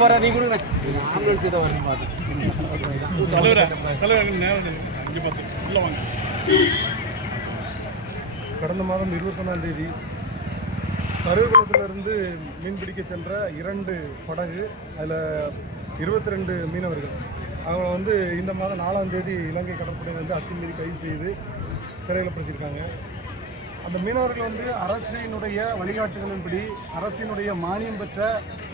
போறேன் போறேன் நீ கொடுங்க. ஆம்புலன்ஸ் இல்லை. இங்க பார்த்து. உள்ள வாங்க. கடந்த மாதம் இருபத்தொன்னாம் தேதி கருகுளத்திலிருந்து மீன்பிடிக்க சென்ற இரண்டு படகு அதில் இருபத்தி ரெண்டு மீனவர்கள். அவங்க வந்து இந்த மாதம் நாலாம் தேதி இலங்கை கடற்படை வந்து அத்துமீறி கைது செய்து சிறையில் படுத்தியிருக்காங்க அந்த மீனவர்கள் வந்து அரசினுடைய வழிகாட்டுகளின்படி அரசினுடைய மானியம் பெற்ற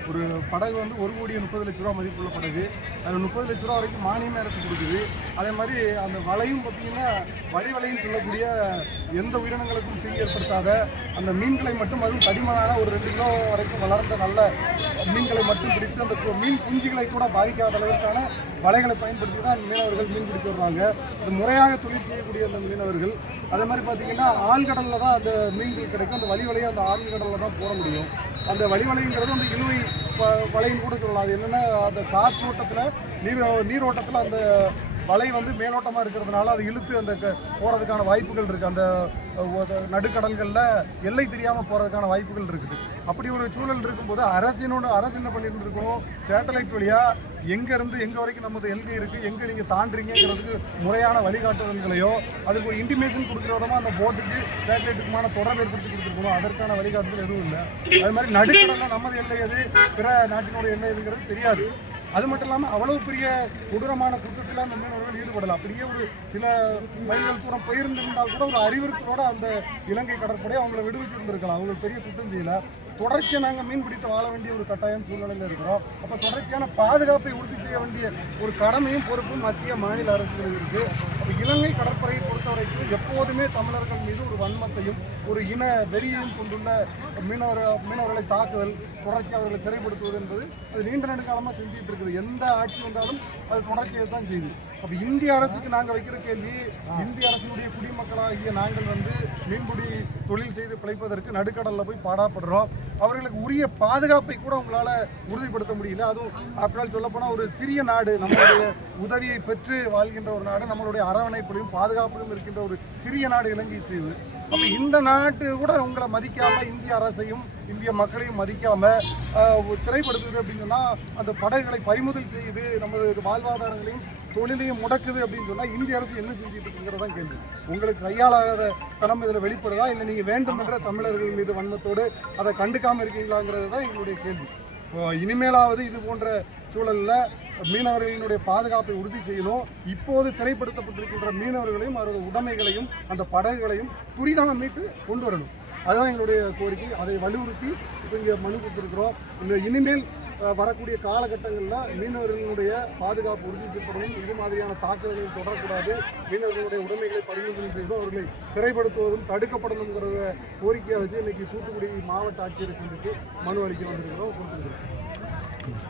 ஒரு படகு வந்து ஒரு கோடி முப்பது லட்ச ரூபா மதிப்புள்ள படகு. அதில் முப்பது லட்ச ரூபா வரைக்கும் மானியமே அரசு கொடுக்குது. அதே மாதிரி அந்த வலையும் பார்த்தீங்கன்னா வடி வலையும் சொல்லக்கூடிய எந்த உயிரினங்களுக்கும் தீங்கு ஏற்படுத்தாத அந்த மீன்களை மட்டும் அதுவும் தடிமனான ஒரு ரெண்டு கிலோ வரைக்கும் வளர்ந்த நல்ல மீன்களை மட்டும் பிடித்து அந்த கு- மீன் குஞ்சுகளை கூட பாதிக்காத அளவிற்கான வலைகளை பயன்படுத்தி தான் மீனவர்கள் மீன் பிடிச்சி வர்றாங்க இது முறையாக தொழில் செய்யக்கூடிய அந்த மீனவர்கள். அதே மாதிரி பார்த்தீங்கன்னா ஆழ்கடலில் தான் அந்த மீன்கள் கிடைக்கும். அந்த வழி வலையை அந்த ஆழ்கடலில் தான் போட முடியும். அந்த வழிவலைங்கிறது அந்த இழுவை ப- வலைன்னு கூட சொல்லலாம். அது என்னென்னா அந்த காற்றோட்டத்தில் நீர் நீரோட்டத்தில் அந்த வலை வந்து மேலோட்டமாக இருக்கிறதுனால அது இழுத்து அந்த போகிறதுக்கான வாய்ப்புகள் இருக்குது அந்த நடுக்கடல்களில் எல்லை தெரியாமல் போகிறதுக்கான வாய்ப்புகள் இருக்குது. அப்படி ஒரு சூழல் இருக்கும்போது அரசினோட அரசு என்ன பண்ணிட்டு இருக்கணும் சேட்டலைட் வழியாக எங்கேருந்து எங்கே வரைக்கும் நமது எல்கை இருக்குது எங்கே நீங்கள் தாண்டுறீங்கிறதுக்கு முறையான வழிகாட்டுதல்களையோ அதுக்கு ஒரு இன்டிமேஷன் கொடுக்குற விதமாக அந்த போட்டுக்கு சேட்டலைட்டுக்குமான தொடர்பு ஏற்படுத்தி கொடுத்துருக்கணும். அதற்கான வழிகாட்டுதல் எதுவும் இல்லை. அது மாதிரி நடுக்கடலில் நமது எல்லை எது? பிற நாட்டினுடைய எல்லை எதுங்கிறது தெரியாது. அது மட்டும் இல்லாமல் அவ்வளவு பெரிய கொடூரமான குற்றத்தில் அந்த மீனவர்கள் ஈடுபடலாம் அப்படியே ஒரு சில மைல்கள் தூரம் போயிருந்திருந்தால் கூட ஒரு அறிவுறுத்தலோட அந்த இலங்கை கடற்படை அவங்கள விடுவிச்சிருந்திருக்கலாம். அவங்க பெரிய குற்றம் செய்யலை. தொடர்ச்சியாக நாங்கள் மீன் பிடித்து வாழ வேண்டிய ஒரு கட்டாயம் சூழ்நிலையில் இருக்கிறோம். அப்போ தொடர்ச்சியான பாதுகாப்பை உறுதி செய்ய வேண்டிய ஒரு கடமையும் பொறுப்பும் மத்திய மாநில அரசுகள் இருக்குது இலங்கை கடற்படையை பொறுத்தவரைக்கும் எப்போதுமே தமிழர்கள் மீது ஒரு வன்மத்தையும் ஒரு இன வெறியையும் கொண்டுள்ள மீனவர் மீனவர்களை தாக்குதல் தொடர்ச்சி அவர்களை சிறைப்படுத்துவது என்பது அது நீண்ட நெடுங்காலமாக செஞ்சுட்டு இருக்குது. எந்த ஆட்சி வந்தாலும் அது தொடர்ச்சியை தான் செய்யுது. அப்போ இந்திய அரசுக்கு நாங்கள் வைக்கிற கேள்வி இந்திய அரசினுடைய குடிமக்களாகிய நாங்கள் வந்து மீன்பிடி தொழில் செய்து பிழைப்பதற்கு நடுக்கடலில் போய் பாடாப்படுறோம். அவர்களுக்கு உரிய பாதுகாப்பை கூட உங்களால் உறுதிப்படுத்த முடியல. அதுவும் ஆஃப்டர் சொல்லப்போனால் ஒரு சிறிய நாடு நம்மளுடைய உதவியை பெற்று வாழ்கின்ற ஒரு நாடு நம்மளுடைய அரவணைப்பிலையும் பாதுகாப்பிலும் இருக்கின்ற ஒரு சிறிய நாடு இலங்கை தீவு. அப்போ இந்த நாட்டு கூட உங்களை மதிக்காமல் இந்திய அரசையும் இந்திய மக்களையும் மதிக்காம சிறைப்படுத்துது அப்படின்னு சொன்னால் அந்த படகுகளை பறிமுதல் செய்து நமது வாழ்வாதாரங்களையும் தொழிலையும் முடக்குது அப்படின்னு சொன்னால் இந்திய அரசு என்ன செஞ்சுட்டு இருக்குங்கிறது கேள்வி. உங்களுக்கு கையாளாத தனம் இதில் வெளிப்படுதா? இல்லை நீங்கள் வேண்டும் என்ற தமிழர்கள் மீது வன்மத்தோடு அதை கண்டுக்காம இருக்கீங்களாங்கிறது தான் எங்களுடைய கேள்வி. இப்போ இனிமேலாவது இது போன்ற சூழலில் மீனவர்களினுடைய பாதுகாப்பை உறுதி செய்யணும். இப்போது சிறைப்படுத்தப்பட்டிருக்கின்ற மீனவர்களையும் அவரது உடைமைகளையும் அந்த படகுகளையும் துரிதமாக மீட்டு கொண்டு வரணும். அதுதான் எங்களுடைய கோரிக்கை. அதை வலியுறுத்தி இப்போ இங்கே மனு கொடுத்துருக்குறோம். இனிமேல் வரக்கூடிய காலகட்டங்களில் மீனவர்களுடைய பாதுகாப்பு உறுதி செய்யப்படணும். இது மாதிரியான தாக்குதல்கள் தொடரக்கூடாது. மீனவர்களுடைய உடைமைகளை பறிமுதல் செய்து அவர்களை சிறைப்படுத்துவதும் தடுக்கப்படணுங்கிறத கோரிக்கையை வச்சு இன்னைக்கு தூத்துக்குடி மாவட்ட ஆட்சியரை சந்தித்து மனு அளிக்க வந்திருக்கிறோம். கொடுத்துருக்கிறோம்